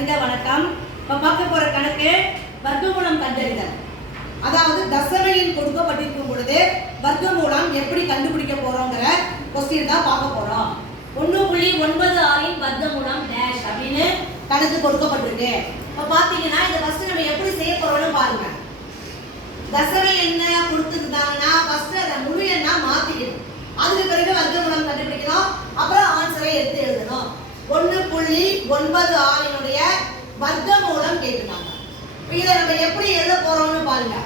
கணித வணக்கம். இப்போ பார்க்க போற கணக்கு வர்க்கமூலம் கண்டறிதல். அதாவது தசமையின் கொடுக்கப்பட்டிருக்கும் பொழுது வர்க்கமூலம் எப்படி கண்டுபிடிக்க போறோங்கிற கொஸ்டின் தான் பார்க்க போறோம். ஒன்று புள்ளி ஒன்பது ஆறின் வர்க்கமூலம் டேஷ் அப்படின்னு கணக்கு கொடுக்கப்பட்டிருக்கு. இப்போ பார்த்தீங்கன்னா இதை ஃபர்ஸ்ட் நம்ம எப்படி செய்ய போறோம்னு பாருங்க. தசமை என்ன கொடுத்துருந்தாங்கன்னா ஃபர்ஸ்ட் அதை முழு எண்ணா மாத்திக்கணும் ஒன்று புள்ளி ஒன்பது ஆறினுடைய வர்க்கமூலம் கேட்டிருக்காங்க. இதை நம்ம எப்படி எழுத போறோம்னு பாருங்க.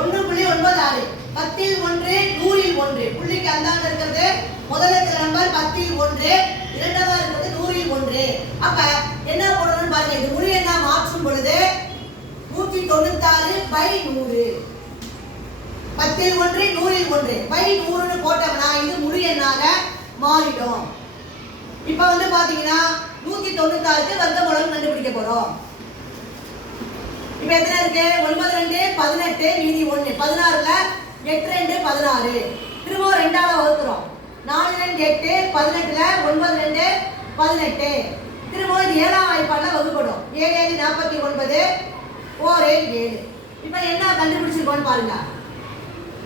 ஒன்று புள்ளி ஒன்பது ஆறு. பத்தில் ஒன்று நூறில் ஒன்று. புள்ளிக்கு அந்தாண்ட இருக்கிறது முதல் இருக்கிற நம்பர் பத்தில் ஒன்று இரண்டாவதா இருக்கிறது நூறில் ஒன்று. அப்ப என்ன போடணும்னு பாருங்க. இது முழு எண்ணா மாற்றும் பொழுது நூற்றி தொண்ணூத்தாறு பை நூறு. பத்தில் ஒன்று நூறில் ஒன்று. பை நூறுன்னு போட்டோம்னா இது முழு எண்ணாக மாறிடும். இப்போ வந்து பாத்தீங்கன்னா நூத்தி தொண்ணூத்தாறுக்கு வர்க்கமூலம் கண்டுபிடிக்க போறோம். இப்போ எத்தனை இருக்கு? ஒன்பது ரெண்டு பதினெட்டு மீதி ஒன்று பதினாறுல எட்டு ரெண்டு பதினாறு. திரும்பவும் ரெண்டால வகுக்கிறோம். நாலு ரெண்டு எட்டு பதினெட்டுல ஒன்பது ரெண்டு பதினெட்டு. திரும்பவும் இது ஏழாம் வாய்ப்பாடுல வகுப்படும் ஏழு ஏழு நாற்பத்தி ஒன்பது ஓர் ஏழு ஏழு. இப்போ என்ன கண்டுபிடிச்சிருக்கோம்னு பாருங்க.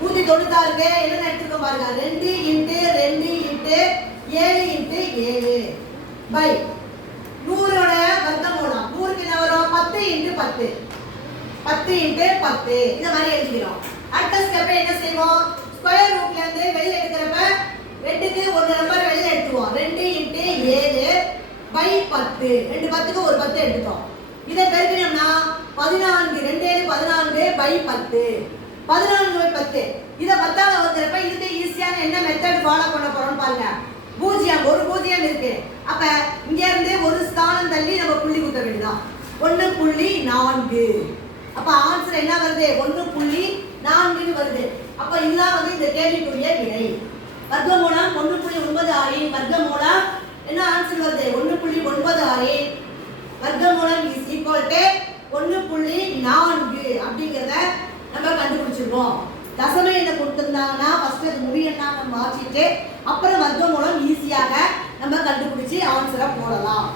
நூத்தி தொண்ணூத்தாறுக்கு என்ன எடுத்துருக்கோம் பாருங்க. ரெண்டு இன்ட்டு ரெண்டு இன்ட்டு ஏழு இன்ட்டு ஏழு. பை. நூறோட வர்க்கமூலம் நூறுக்கு என்ன வரும்? பத்து இன்ட்டு பத்து. பத்து இன்ட்டு பத்து. இந்த மாதிரி எழுதிக்கிறோம். அடுத்த ஸ்டெப் என்ன செய்வோம்? ஸ்கொயர் ரூட்ல இருந்து வெளியில எடுக்கிறப்ப ரெண்டுக்கு ஒரு நம்பர் வெளியில எடுத்துவோம் ரெண்டு இன்ட்டு ஏழு பை பத்து. ரெண்டு பத்துக்கு ஒரு பத்து எடுத்துட்டோம் இதை பெருக்கினோம்னா பதினான்கு. ரெண்டு ஏழு பதினான்கு பை பத்து. பதினான்கு பை பத்து. இதை பத்தால வந்துறப்ப இதுக்கு ஈஸியான என்ன மெத்தட் ஃபாலோ பண்ண போறோம்னு பாருங்க. ஒரு பூஜ்ஜியம் இருக்கு அப்ப இங்க இருந்தே ஒரு ஸ்தானம் தள்ளி நம்ம புள்ளி குத்த வேண்டியதான் ஒன்று புள்ளி நான்கு. அப்ப ஆன்சர் என்ன வருது? ஒன்று புள்ளி நான்குன்னு வருது. அப்ப இதுதான் வந்து இந்த கேள்விக்குரிய விடை வர்க்கமூலம் ஒன்று புள்ளி ஒன்பது ஆறு. வர்க்கமூலம் என்ன ஆன்சர் வருது? ஒன்று புள்ளி ஒன்பது ஆறு. வர்க்கமூலம் இஸ் ஈக்குவல் டு ஒன்று புள்ளி நான்கு. அப்படிங்கிறத நம்ம கண்டுபிடிச்சிருவோம் தசம எண்ணை கொடுத்துருந்தாங்கன்னா ஃபஸ்ட்டு அது முழு நம்ம மாற்றிட்டு அப்புறம் வர்க்கமூலம் ஈஸியாக நம்ம கண்டுபிடிச்சி ஆன்சரை போடலாம்.